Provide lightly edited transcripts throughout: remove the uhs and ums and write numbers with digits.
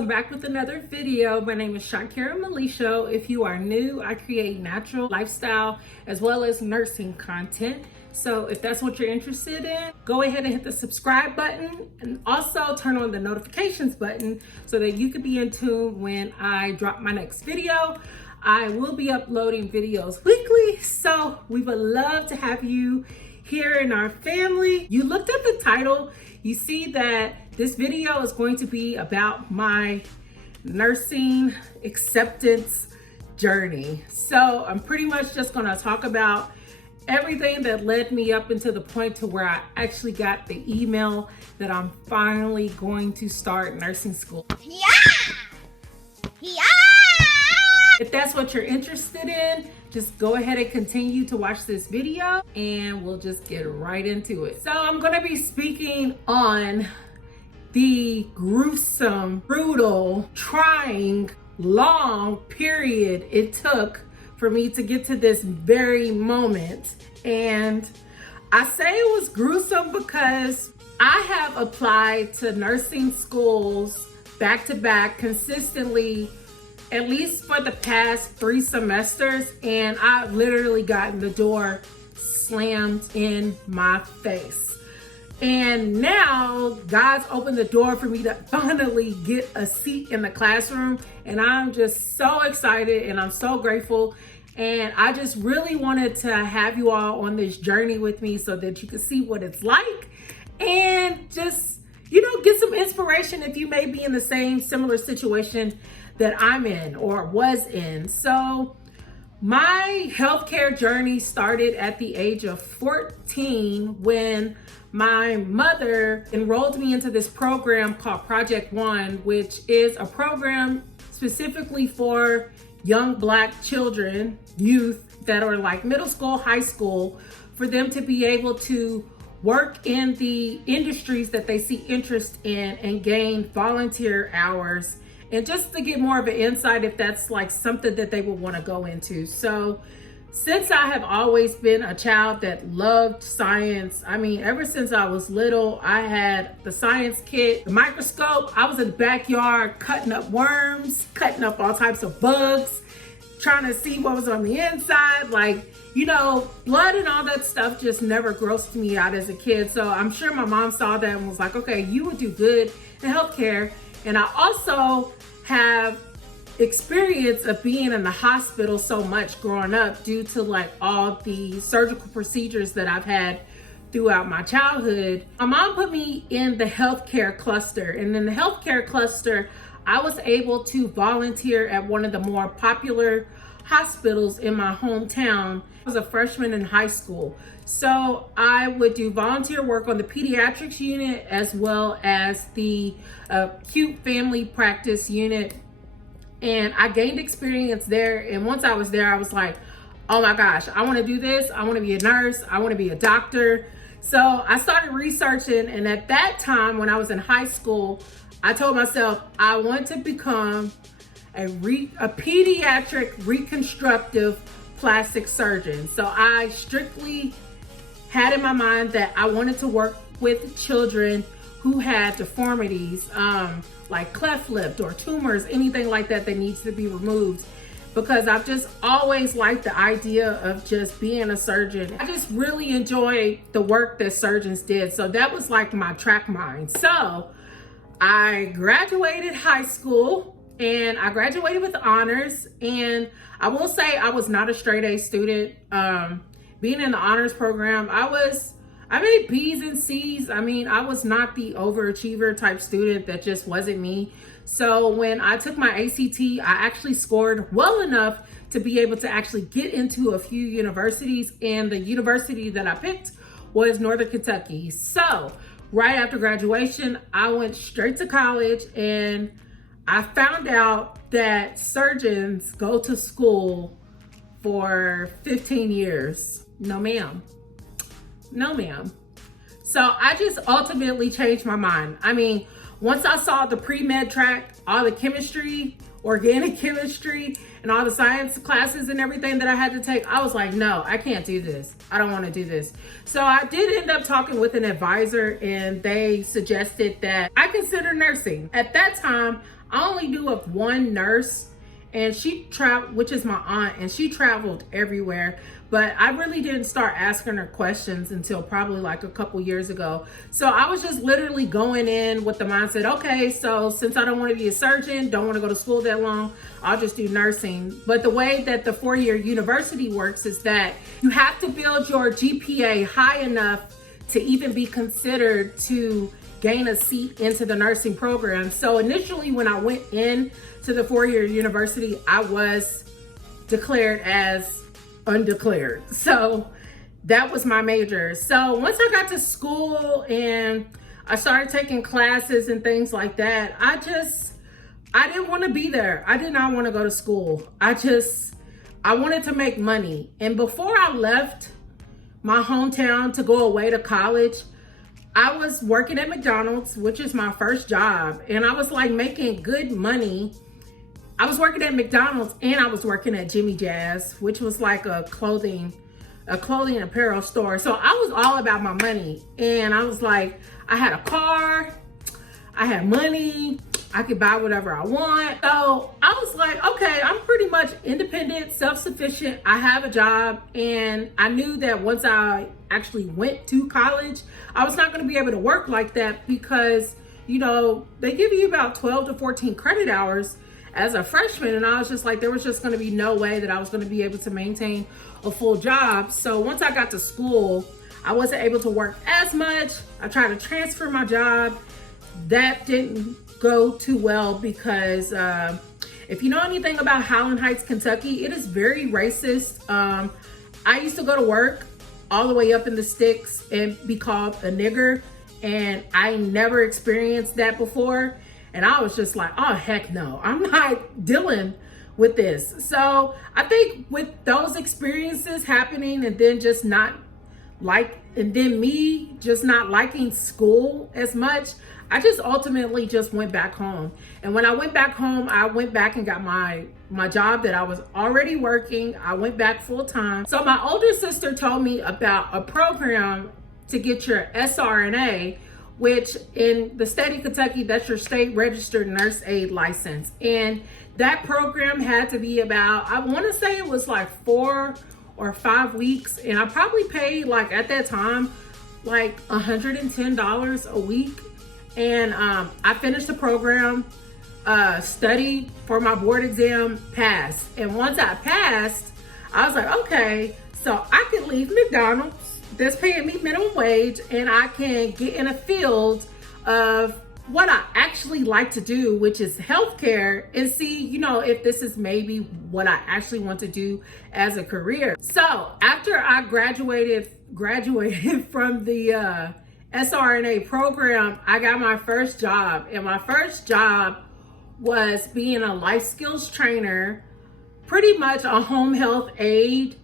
I'm back with another video. My name is Shakira Malisho. If you are new, I create natural lifestyle as well as nursing content. So if that's what you're interested in, go ahead and hit the subscribe button and also turn on the notifications button so that you can be in tune when I drop my next video. I will be uploading videos weekly, so we would love to have you here in our family. You looked at the title, you see that this video is going to be about my nursing acceptance journey. So I'm pretty much just gonna talk about everything that led me up into the point to where I actually got the email that I'm finally going to start nursing school. Yeah! If that's what you're interested in, just go ahead and continue to watch this video and we'll just get right into it. So I'm gonna be speaking on the gruesome, brutal, trying, long period it took for me to get to this very moment. And I say it was gruesome because I have applied to nursing schools back to back consistently, at least for the past 3 semesters, and I've literally gotten the door slammed in my face. And now God's opened the door for me to finally get a seat in the classroom, and I'm just so excited and I'm so grateful. And I just really wanted to have you all on this journey with me so that you can see what it's like and just, you know, get some inspiration if you may be in the same similar situation that I'm in or was in. So my healthcare journey started at the age of 14 when my mother enrolled me into this program called Project One, which is a program specifically for young Black children, youth that are like middle school, high school, for them to be able to work in the industries that they see interest in and gain volunteer hours, and just to get more of an insight if that's like something that they would want to go into. So since I have always been a child that loved science, I mean, ever since I was little, I had the science kit, the microscope. I was in the backyard cutting up worms, cutting up all types of bugs, trying to see what was on the inside. Like, you know, blood and all that stuff just never grossed me out as a kid. So I'm sure my mom saw that and was like, okay, you would do good in healthcare. And I also have experience of being in the hospital so much growing up due to like all the surgical procedures that I've had throughout my childhood. My mom put me in the healthcare cluster, and in the healthcare cluster, I was able to volunteer at one of the more popular hospitals in my hometown. I was a freshman in high school. So I would do volunteer work on the pediatrics unit as well as the acute family practice unit. And I gained experience there. And once I was there, I was like, oh my gosh, I want to do this. I want to be a nurse. I want to be a doctor. So I started researching. And at that time, when I was in high school, I told myself I want to become a pediatric reconstructive plastic surgeon. So I strictly had in my mind that I wanted to work with children who had deformities, like cleft lip or tumors, anything like that that needs to be removed, because I've just always liked the idea of just being a surgeon. I just really enjoyed the work that surgeons did. So that was like my track mind. So I graduated high school and I graduated with honors. And I will say I was not a straight A student. Being in the honors program, I made B's and C's. I mean, I was not the overachiever type student. That just wasn't me. So when I took my ACT, I actually scored well enough to be able to actually get into a few universities. And the university that I picked was Northern Kentucky. So right after graduation, I went straight to college and I found out that surgeons go to school for 15 years. No, ma'am. No, ma'am. So I just ultimately changed my mind. I mean, once I saw the pre-med track, all the chemistry, organic chemistry, and all the science classes and everything that I had to take, I was like, no, I can't do this. I don't want to do this. So I did end up talking with an advisor, and they suggested that I consider nursing. At that time, I only knew of one nurse, and she traveled, which is my aunt, and she traveled everywhere. But I really didn't start asking her questions until probably like a couple years ago. So I was just literally going in with the mindset, okay, so since I don't want to be a surgeon, don't want to go to school that long, I'll just do nursing. But the way that the 4-year university works is that you have to build your GPA high enough to even be considered to gain a seat into the nursing program. So initially when I went in to the 4-year university, I was declared as undeclared. So that was my major. So once I got to school and I started taking classes and things like that, I didn't want to be there. I did not want to go to school. I wanted to make money. And before I left my hometown to go away to college, I was working at McDonald's, which is my first job. And I was like making good money. I was working at McDonald's and I was working at Jimmy Jazz, which was like a clothing and apparel store. So I was all about my money. And I was like, I had a car, I had money, I could buy whatever I want. So I was like, okay, I'm pretty much independent, self-sufficient. I have a job. And I knew that once I actually went to college, I was not going to be able to work like that because, you know, they give you about 12 to 14 credit hours as a freshman. And I was just like, there was just going to be no way that I was going to be able to maintain a full job. So once I got to school, I wasn't able to work as much. I tried to transfer my job. That didn't go too well because if you know anything about Highland Heights, Kentucky, it is very racist. I used to go to work all the way up in the sticks and be called a nigger, and I never experienced that before. And I was just like, oh, heck no, I'm not dealing with this. So I think with those experiences happening and then me just not liking school as much, I just ultimately just went back home. And when I went back home, I went back and got my job that I was already working. I went back full time. So my older sister told me about a program to get your SRNA, which in the state of Kentucky, that's your state registered nurse aid license. And that program had to be about, I want to say it was like 4 or 5 weeks. And I probably paid like at that time, like $110 a week. And I finished the program, studied for my board exam, passed. And once I passed, I was like, okay, so I can leave McDonald's that's paying me minimum wage, and I can get in a field of what I actually like to do, which is healthcare, and see, you know, if this is maybe what I actually want to do as a career. So after I graduated from the SRNA program, I got my first job, and my first job was being a life skills trainer, pretty much a home health aide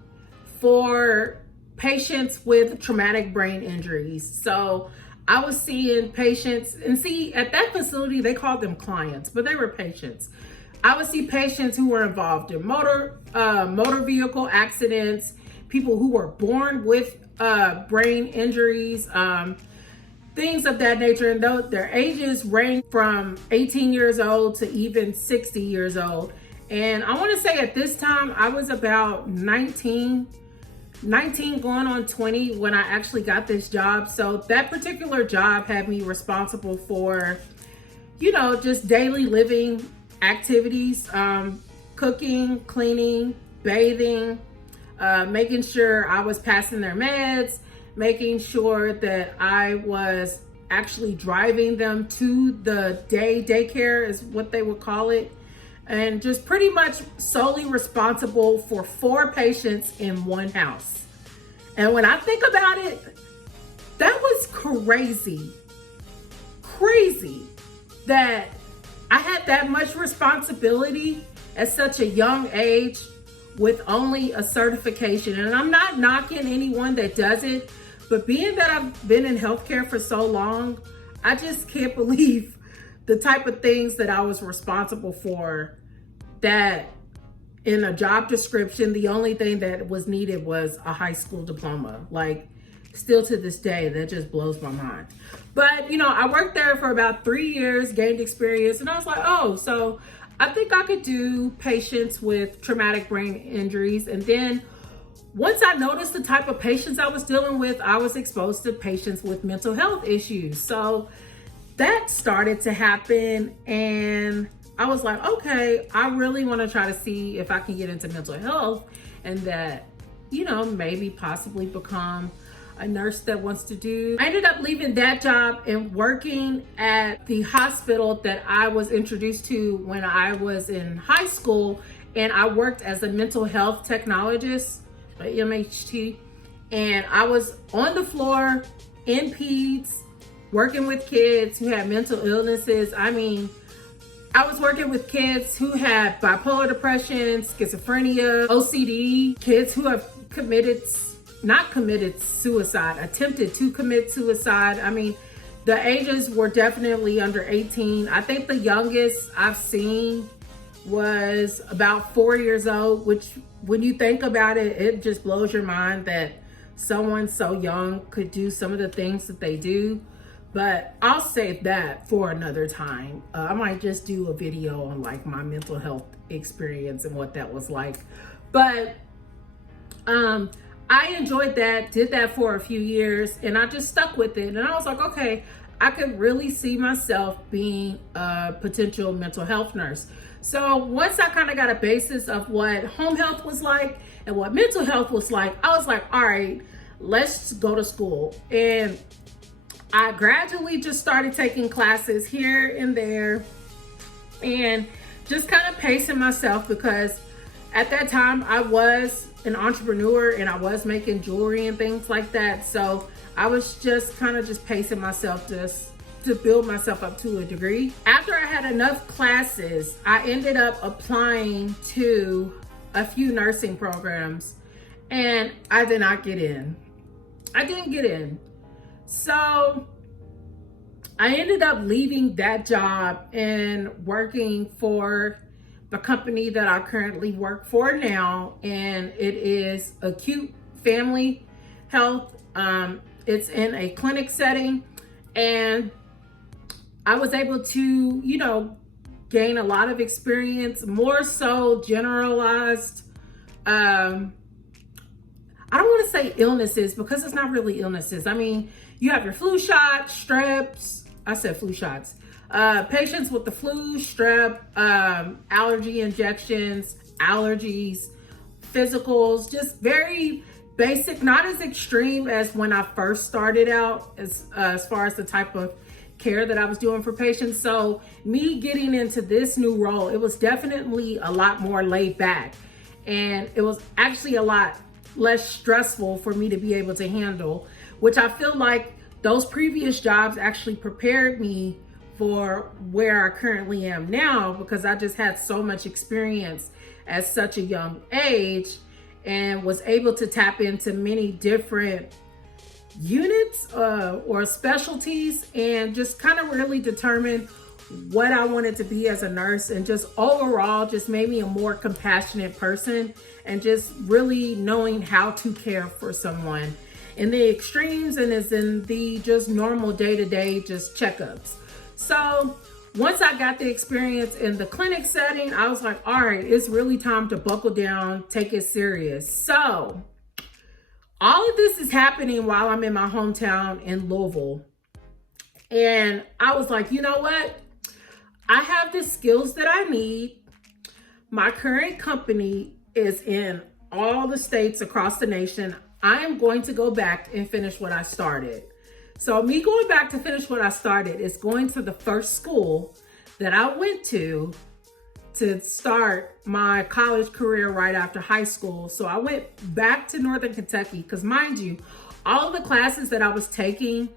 for patients with traumatic brain injuries. So I was seeing patients, and see, at that facility, they called them clients, but they were patients. I would see patients who were involved in motor vehicle accidents, people who were born with brain injuries, things of that nature. And their ages range from 18 years old to even 60 years old. And I want to say at this time, I was about 19 going on 20 when I actually got this job. So that particular job had me responsible for, you know, just daily living activities, cooking, cleaning, bathing, making sure I was passing their meds, making sure that I was actually driving them to the daycare is what they would call it. And just pretty much solely responsible for 4 patients in one house. And when I think about it, that was crazy that I had that much responsibility at such a young age with only a certification. And I'm not knocking anyone that does it, but being that I've been in healthcare for so long, I just can't believe the type of things that I was responsible for, that in a job description, the only thing that was needed was a high school diploma. Like, still to this day, that just blows my mind. But, you know, I worked there for about 3 years, gained experience, and I was like, oh, so I think I could do patients with traumatic brain injuries. And then once I noticed the type of patients I was dealing with, I was exposed to patients with mental health issues. So that started to happen, and I was like, okay, I really want to try to see if I can get into mental health, and that, you know, maybe possibly become a nurse that wants to do. I ended up leaving that job and working at the hospital that I was introduced to when I was in high school, and I worked as a mental health technologist, MHT, and I was on the floor in peds, working with kids who had mental illnesses. I mean, I was working with kids who had bipolar depression, schizophrenia, OCD, kids who have not committed suicide, attempted to commit suicide. I mean, the ages were definitely under 18. I think the youngest I've seen was about 4 years old, which when you think about it, it just blows your mind that someone so young could do some of the things that they do. But I'll save that for another time. I might just do a video on like my mental health experience and what that was like. But I enjoyed that, did that for a few years, and I just stuck with it. And I was like, okay, I could really see myself being a potential mental health nurse. So once I kind of got a basis of what home health was like and what mental health was like, I was like, all right, let's go to school. And I gradually just started taking classes here and there and just kind of pacing myself, because at that time I was an entrepreneur and I was making jewelry and things like that. So I was just kind of just pacing myself just to build myself up to a degree. After I had enough classes, I ended up applying to a few nursing programs, and I did not get in. I didn't get in. So I ended up leaving that job and working for the company that I currently work for now, and it is acute family health. It's in a clinic setting, and I was able to, you know, gain a lot of experience, more so generalized. I don't want to say illnesses, because it's not really illnesses. I mean, you have your flu shot, streps. I said flu shots. Patients with the flu, strep, allergy injections, allergies, physicals, just very basic, not as extreme as when I first started out as far as the type of care that I was doing for patients. So me getting into this new role, it was definitely a lot more laid back, and it was actually a lot less stressful for me to be able to handle, which I feel like those previous jobs actually prepared me for where I currently am now, because I just had so much experience at such a young age and was able to tap into many different units or specialties, and just kind of really determine what I wanted to be as a nurse, and just overall just made me a more compassionate person, and just really knowing how to care for someone in the extremes and is in the just normal day-to-day just checkups. So once I got the experience in the clinic setting, I was like, all right, it's really time to buckle down, take it serious. So all of this is happening while I'm in my hometown in Louisville. And I was like, you know what? I have the skills that I need. My current company is in all the states across the nation. I am going to go back and finish what I started. So me going back to finish what I started is going to the first school that I went to start my college career right after high school. So I went back to Northern Kentucky, because mind you, all of the classes that I was taking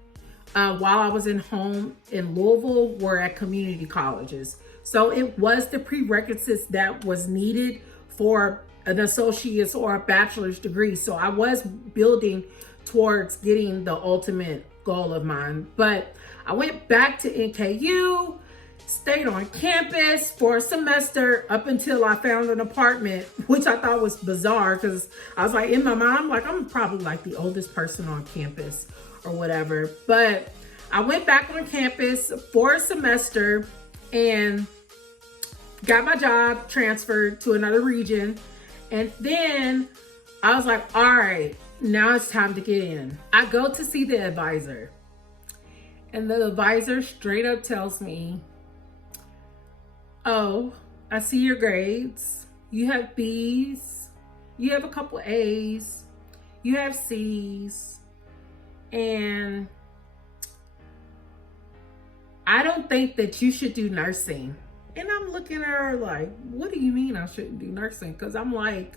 while I was in home in Louisville were at community colleges. So it was the prerequisites that was needed for an associate's or a bachelor's degree. So I was building towards getting the ultimate goal of mine. But I went back to NKU, stayed on campus for a semester up until I found an apartment, which I thought was bizarre because I was like, in my mind, I'm like, I'm probably like the oldest person on campus or whatever. But I went back on campus for a semester and got my job transferred to another region. And then I was like, all right, now it's time to get in. I go to see the advisor, and the advisor straight up tells me, oh, I see your grades. You have B's, you have a couple A's, you have C's, and I don't think that you should do nursing. And I'm looking at her like, what do you mean I shouldn't do nursing? Because I'm like,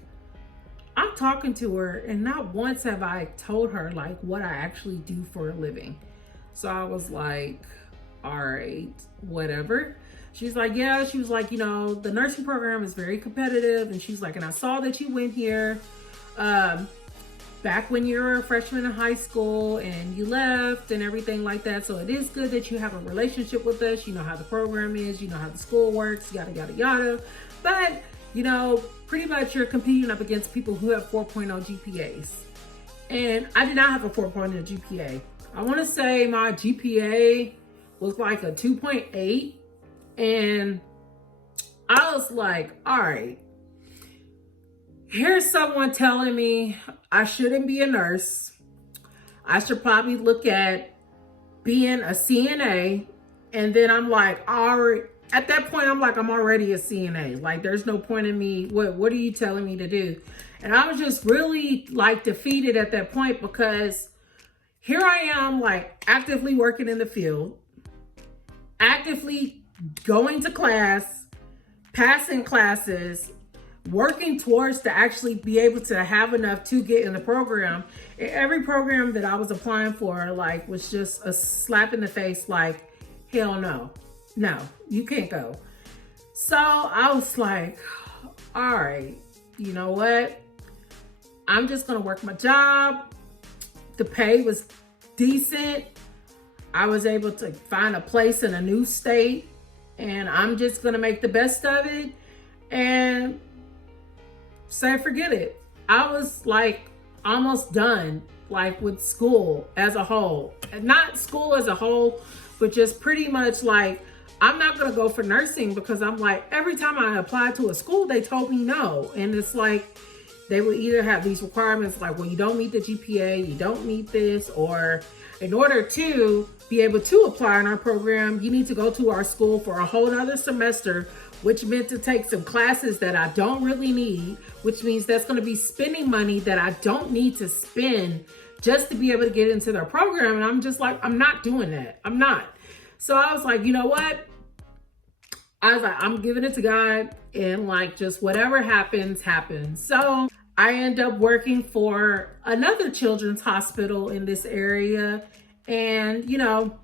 I'm talking to her and not once have I told her like what I actually do for a living. So I was like, all right, whatever. She's like, yeah, she was like, you know, the nursing program is very competitive. And she's like, and I saw that you went here back when you were a freshman in high school and you left and everything like that. So it is good that you have a relationship with us. You know how the program is, you know how the school works, yada, yada, yada. But, you know, pretty much you're competing up against people who have 4.0 GPAs. And I did not have a 4.0 GPA. I want to say my GPA was like a 2.8. And I was like, all right, here's someone telling me I shouldn't be a nurse. I should probably look at being a CNA. And then I'm like, at that point, I'm like, I'm already a CNA. Like, there's no point in me. What are you telling me to do? And I was just really like defeated at that point because here I am, like actively working in the field, actively going to class, passing classes, working towards to actually be able to have enough to get in the program. And every program that I was applying for, like, was just a slap in the face, like, hell no, you can't go. So I was like, all right, you know what? I'm just gonna work my job. The pay was decent. I was able to find a place in a new state, and I'm just gonna make the best of it and say forget it. I was like almost done, like with school as a whole. And not school as a whole, but just pretty much like, I'm not gonna go for nursing because I'm like, every time I applied to a school, they told me no. And it's like, they would either have these requirements like, well, you don't meet the GPA, you don't meet this, or in order to be able to apply in our program, you need to go to our school for a whole nother semester, which meant to take some classes that I don't really need, which means that's going to be spending money that I don't need to spend just to be able to get into their program. And I'm just like, I'm not doing that. I'm not. So I was like, you know what? I was like, I'm giving it to God, and like, just whatever happens, happens. So I end up working for another children's hospital in this area. And, you know,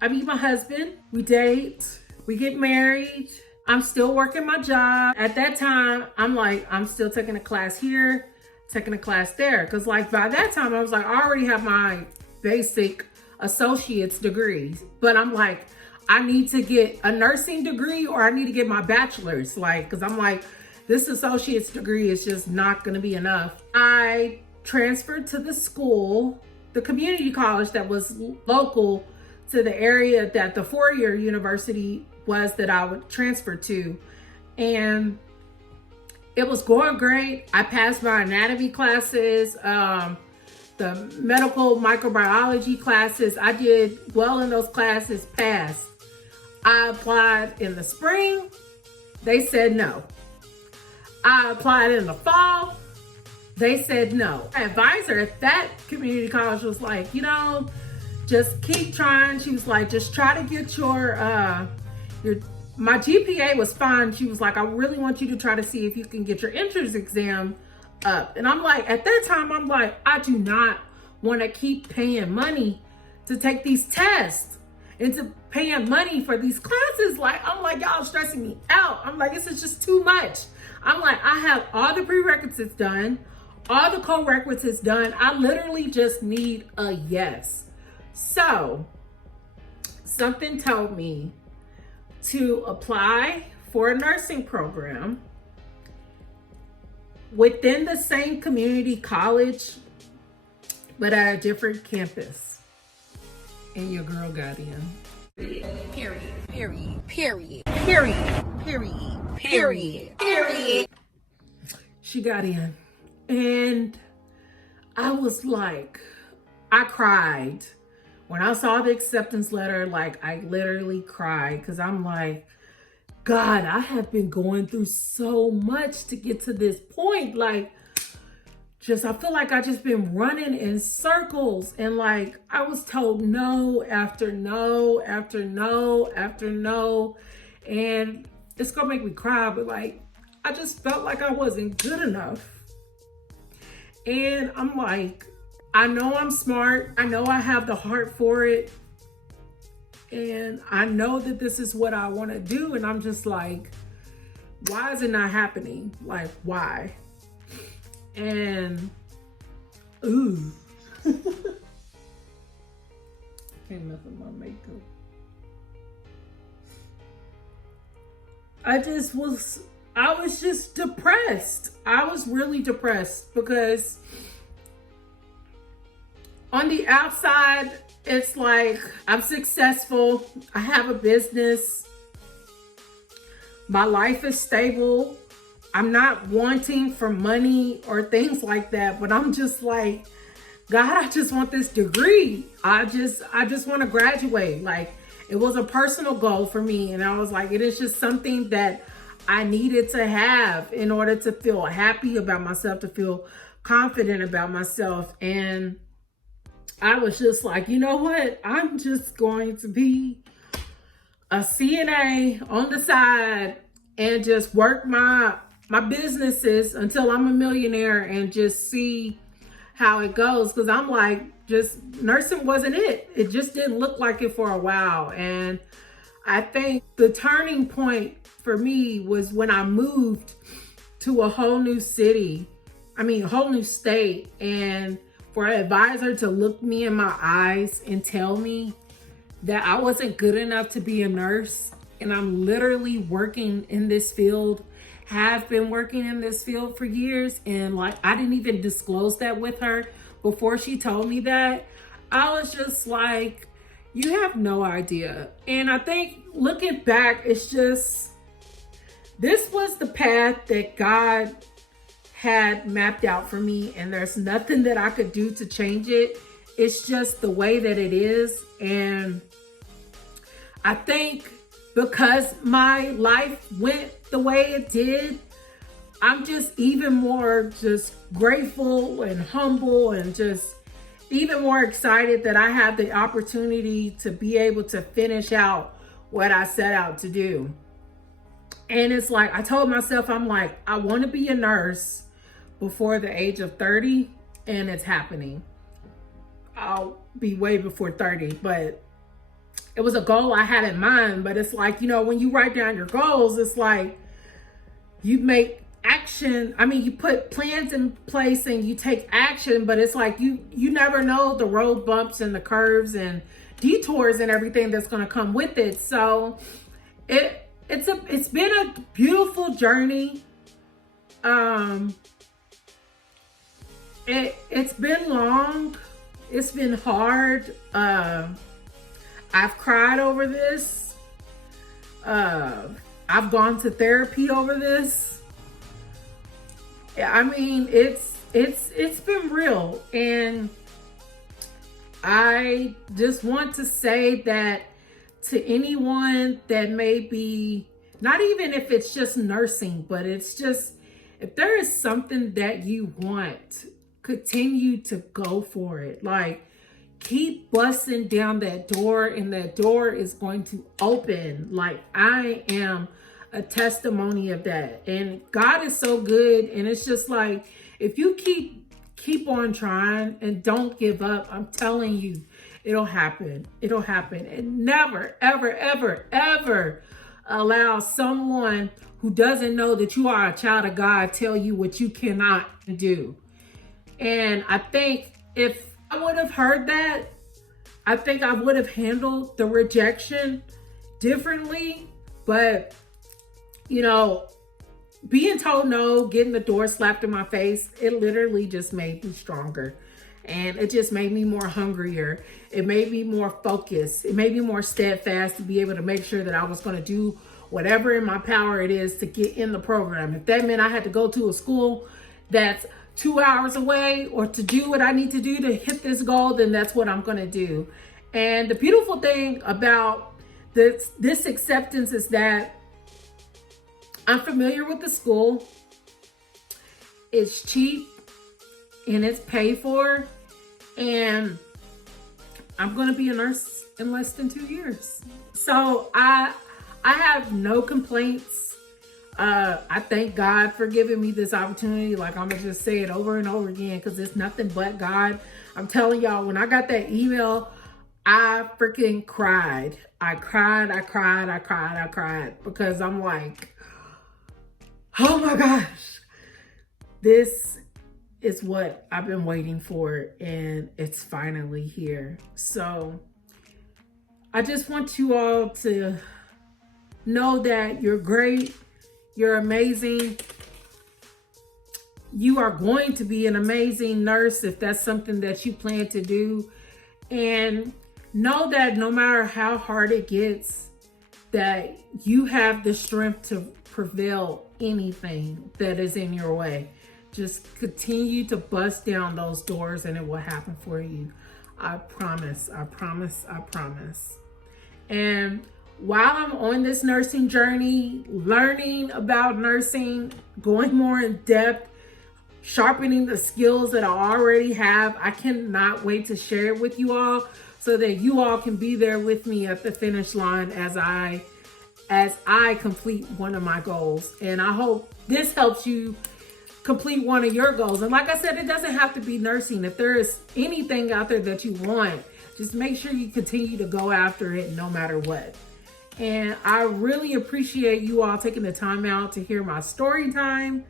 I meet my husband, we date, we get married. I'm still working my job. At that time, I'm like, I'm still taking a class here, taking a class there. Cause like by that time I was like, I already have my basic associate's degrees, but I'm like, I need to get a nursing degree or I need to get my bachelor's. Like, cause I'm like, this associate's degree is just not gonna be enough. I transferred to the school, the community college that was local to the area that the four-year university was that I would transfer to. And it was going great. I passed my anatomy classes, the medical microbiology classes. I did well in those classes, passed. I applied in the spring. They said no. I applied in the fall. They said no. My advisor at that community college was like, you know, just keep trying. She was like, just try to get my GPA was fine. She was like, I really want you to try to see if you can get your entrance exam up. And I'm like, at that time, I'm like, I do not want to keep paying money to take these tests and to paying money for these classes. Like, I'm like, y'all stressing me out. I'm like, this is just too much. I'm like, I have all the prerequisites done, all the co-requisites done. I literally just need a yes. So something told me, to apply for a nursing program within the same community college, but at a different campus. And your girl got in. Period. Period. Period. Period. Period. Period. Period. She got in. And I was like, I cried. When I saw the acceptance letter, like I literally cried because I'm like, God, I have been going through so much to get to this point. Like, I feel like I just been running in circles, and like I was told no after no after no after no, and it's gonna make me cry, but like I just felt like I wasn't good enough. And I'm like, I know I'm smart, I know I have the heart for it, and I know that this is what I want to do, and I'm just like, why is it not happening? Like, why? And ooh, can't mess with my makeup. I was just depressed. I was really depressed because on the outside, it's like I'm successful. I have a business. My life is stable. I'm not wanting for money or things like that, but I'm just like, God, I just want this degree. I just want to graduate. Like, it was a personal goal for me. And I was like, it is just something that I needed to have in order to feel happy about myself, to feel confident about myself. And I was just like, you know what? I'm just going to be a CNA on the side and just work my businesses until I'm a millionaire and just see how it goes. Cause I'm like, just nursing wasn't it. It just didn't look like it for a while. And I think the turning point for me was when I moved to a whole new city. I mean, a whole new state. And for an advisor to look me in my eyes and tell me that I wasn't good enough to be a nurse, and I'm literally working in this field, have been working in this field for years, and like I didn't even disclose that with her before she told me that. I was just like, you have no idea. And I think looking back, it's just, this was the path that God had mapped out for me, and there's nothing that I could do to change it. It's just the way that it is. And I think because my life went the way it did, I'm just even more just grateful and humble and just even more excited that I have the opportunity to be able to finish out what I set out to do. And it's like, I told myself, I'm like, I want to be a nurse before the age of 30, and it's happening. I'll be way before 30, but it was a goal I had in mind. But it's like, you know, when you write down your goals, it's like you make action. I mean, you put plans in place and you take action, but it's like you never know the road bumps and the curves and detours and everything that's going to come with it. So it's been a beautiful journey. It's been long. It's been hard. I've cried over this. I've gone to therapy over this. I mean, it's been real. And I just want to say that to anyone that may be, not even if it's just nursing, but it's just, if there is something that you want, continue to go for it. Like, keep busting down that door, and that door is going to open. Like, I am a testimony of that. And God is so good. And it's just like, if you keep on trying and don't give up, I'm telling you, it'll happen. It'll happen. And never, ever, ever, ever allow someone who doesn't know that you are a child of God tell you what you cannot do. And I think if I would have heard that, I think I would have handled the rejection differently. But, you know, being told no, getting the door slapped in my face, it literally just made me stronger. And it just made me more hungrier. It made me more focused. It made me more steadfast to be able to make sure that I was going to do whatever in my power it is to get in the program. If that meant I had to go to a school that's 2 hours away or to do what I need to do to hit this goal, then that's what I'm going to do. And the beautiful thing about this acceptance is that I'm familiar with the school. It's cheap and it's paid for. And I'm going to be a nurse in less than 2 years. So I have no complaints. I thank God for giving me this opportunity. Like, I'm going to just say it over and over again because it's nothing but God. I'm telling y'all, when I got that email, I freaking cried. I cried because I'm like, oh my gosh, this is what I've been waiting for, and it's finally here. So I just want you all to know that you're great, you're amazing. You are going to be an amazing nurse if that's something that you plan to do. And know that no matter how hard it gets, that you have the strength to prevail anything that is in your way. Just continue to bust down those doors and it will happen for you. I promise. And while I'm on this nursing journey, learning about nursing, going more in depth, sharpening the skills that I already have, I cannot wait to share it with you all so that you all can be there with me at the finish line as I complete one of my goals. And I hope this helps you complete one of your goals. And like I said, it doesn't have to be nursing. If there is anything out there that you want, just make sure you continue to go after it no matter what. And I really appreciate you all taking the time out to hear my story time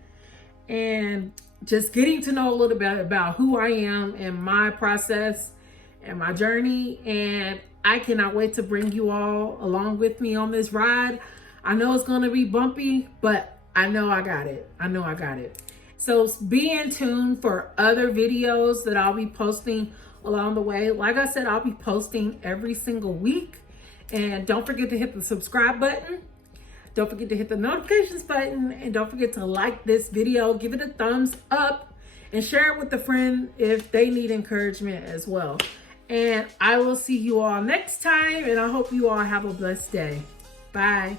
and just getting to know a little bit about who I am and my process and my journey. And I cannot wait to bring you all along with me on this ride. I know it's going to be bumpy, but I know I got it. So be in tune for other videos that I'll be posting along the way. Like I said, I'll be posting every single week. And don't forget to hit the subscribe button. Don't forget to hit the notifications button. And don't forget to like this video, give it a thumbs up, and share it with a friend if they need encouragement as well. And I will see you all next time. And I hope you all have a blessed day. Bye.